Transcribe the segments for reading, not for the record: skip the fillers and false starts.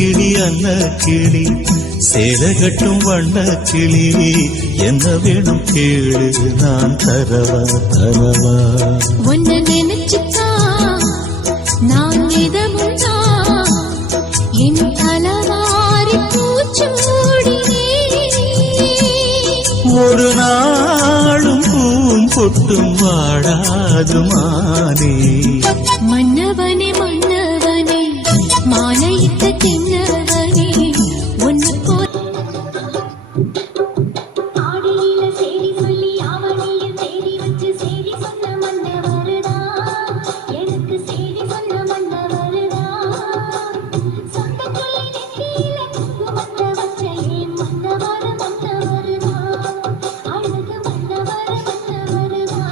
கிளி அன்ன கிளி சேலகட்டும் வண்ண கிளி என்ன வேணும் கேளு நான் தரவா தரவா உன்னை நினைச்சுக்கா நான் இதமுண்டா என் தலவாரி பூச்சூடினே ஒரு நாளும் பூம்பொட்டும் வாடாது மானே மன்னவனே மன்னவனே மாலையிட்ட தென்னவனே ஒன்னு போ ஆடியில சேரி சொல்லி ஆவணியில் தேடி வச்சு சேரி சொன்ன மன்னவருதா எனக்கு சேரி சொன்ன மன்னவருதா சொந்த சொல்லி நெத்தியில குங்குமத்தை வச்ச என் மன்னவர் மன்னவருதா அழகு மன்னவர் மன்னவருதா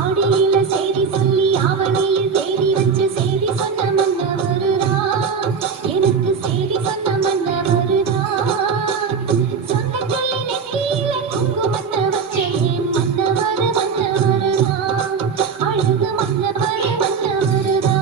ஆடியில சேரி சொல்லி ஆவணியில் தேடி வச்சு சேரி சொன்ன மன்னவருதா எனக்கு சேரி சொன்ன மன்னவருதா சொந்த சொல்லி நெத்தியில குங்குமத்தை வச்ச என் மன்னவர் மன்னவருதா அழகு மன்னவர் மன்னவருதா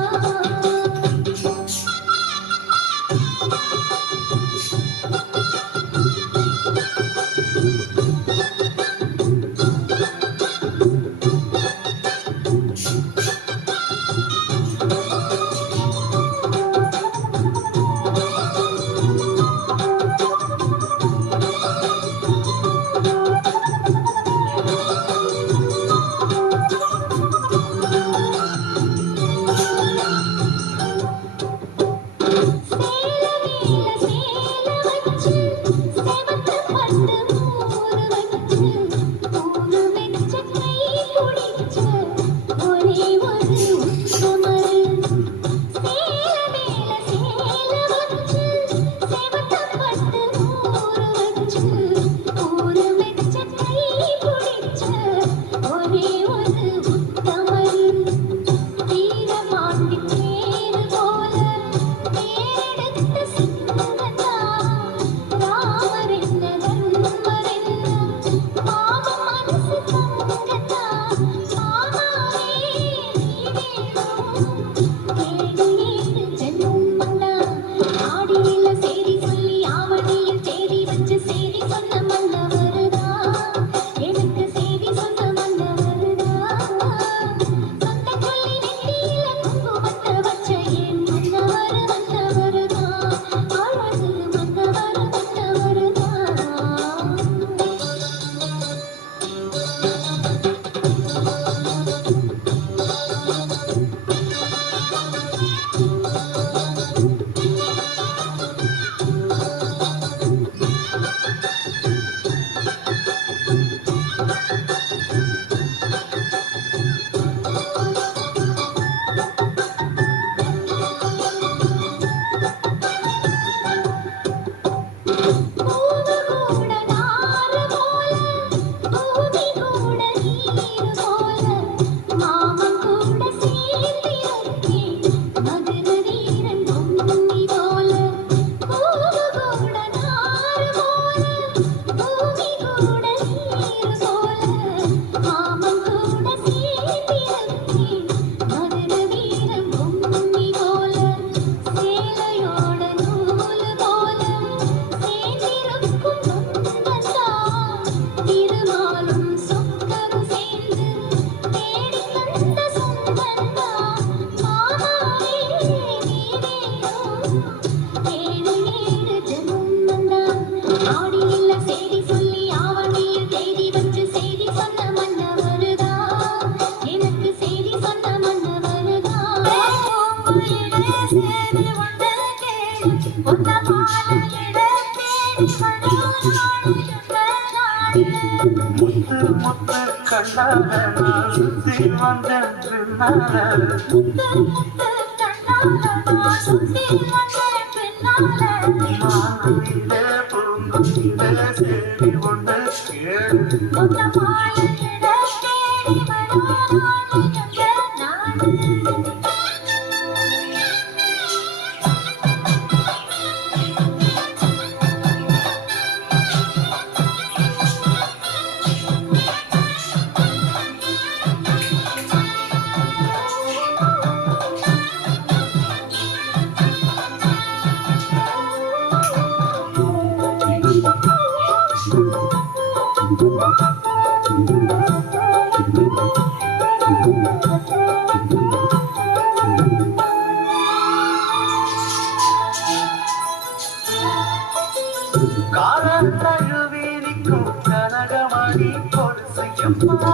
காலம் தழுவிக்கும் கனகமணி கொடுசையம்மா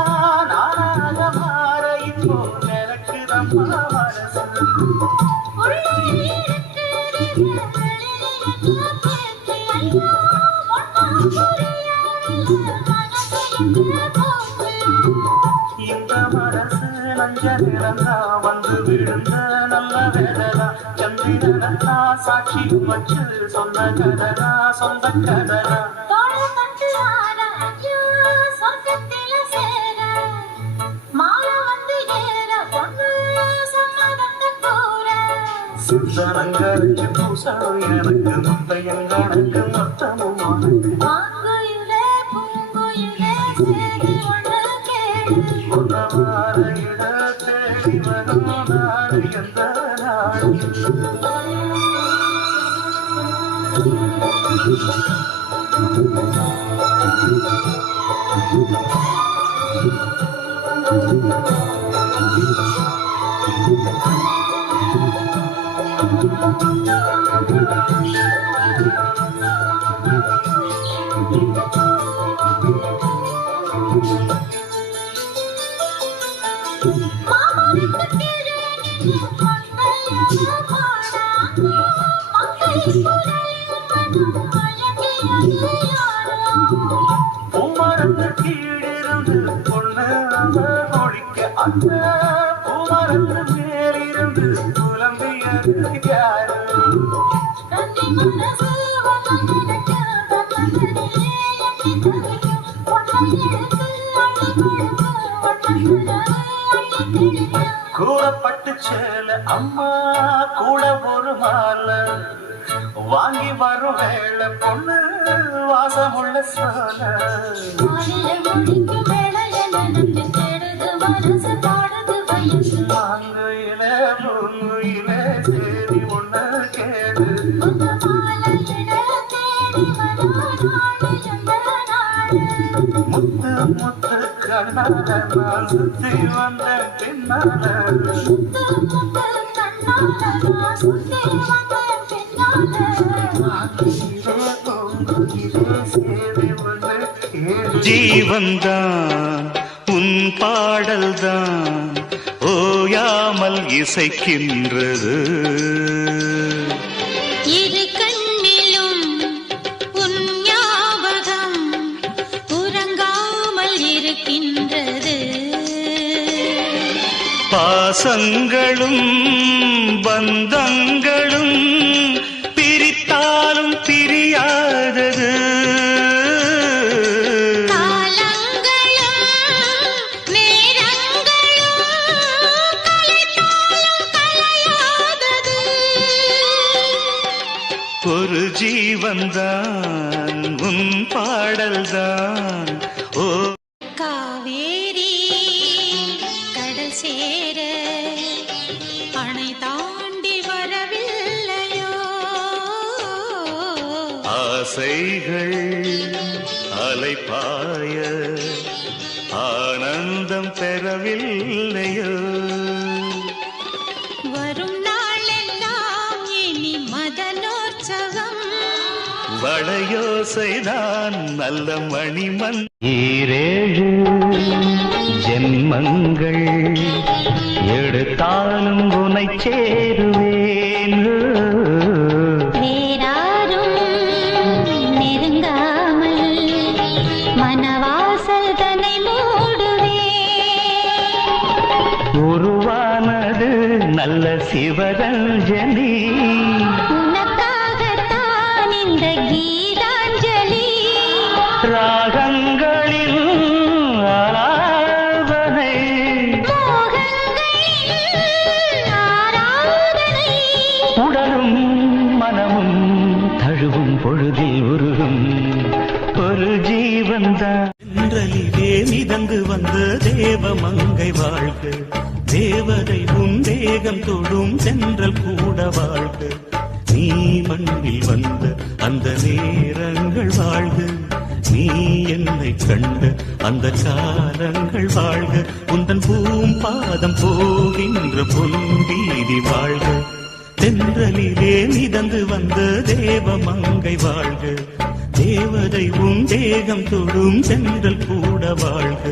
நானாக மாற இப்போ எனக்கு நம்ம மனசு இந்த மனசு நஞ்ச நிறந்தா வந்து விழுந்த நல்ல வேதனா சந்திரனா சாட்சி வச்சு சொன்ன கதனா சொந்த கதனா சுந்தரங்கரைக்கு பூசம் எனக்கு முத்தையங்கணக்கு மொத்தமும் உணவாரையிட தேடி வரும் நாடு எந்த நாடு பூமரத்து கீழிருந்து பொண்ணு மொழிக்க அந்த பூமரத்து மேலிருந்து புலம்பியது யாரு கூடப்பட்டு சேல அம்மா கூட ஒரு மாலை வாங்கி வரும் வேளை பொண்ணு வாசமுள்ள சோல மாங்குயில பூங்குயில தேடி ஒண்ணு கேடு முத்து முத்து கண்ணால நான் சுத்தி வந்த பின்னால ஜீவன்தான் உன் பாடல்தான் ஓயாமல் இசைக்கின்றது இரு கண்ணிலும் உன் ஞாபகம் உறங்காமல் இருக்கின்றது பாசங்களும் பந்தங்களும் பிரித்தாலும் பிரியாதது ஒரு ஜீவன்தான் உன் பாடல்தான் ஓ காவேரி கடல் சேர அணை தாண்டி வரவில்லையோ ஆசைகள் அலைபாய ஆனந்தம் பெறவில்லையோ வரும் நாளெல்லாம் இனி மதனோற்சவம் வளையோசைதான் நல்ல மணிமன் ஈரேழு ஜென்மங்கள் எடுத்தாலும் உனை சேருவேன் வேறாரும் நெருங்காமல் மனவாசல் தன்னை மூடுவே உருவானது நல்ல சிவரஞ்சனி உனக்காகத்தான் இந்த கீதாஞ்சலி ராகங்களில் ஆலாபனை மோகங்களில் ஆராதனை உடலும் மனமும் தழுவும் பொழுதில் உருகும் ஒரு ஜீவன்தான் என்றலிலே மிதந்து வந்த தேவமங்கை வாழ்க தேவதை உன் தேகம் தொடும் சென்றல் கூட வாழ்க நீ மண்ணில் வந்த அந்த நேரங்கள் வாழ்க நீ என்னை உன்னை கண்ட அந்த காலங்கள் வாழ்க உந்தன் பூம்பாதம் போகின்ற பொன்வீதி வாழ்க தென்றலிலே மிதந்து வந்த தேவமங்கை வாழ்க தேவதை உன் தேகம் தொடும் சென்றல் கூட வாழ்க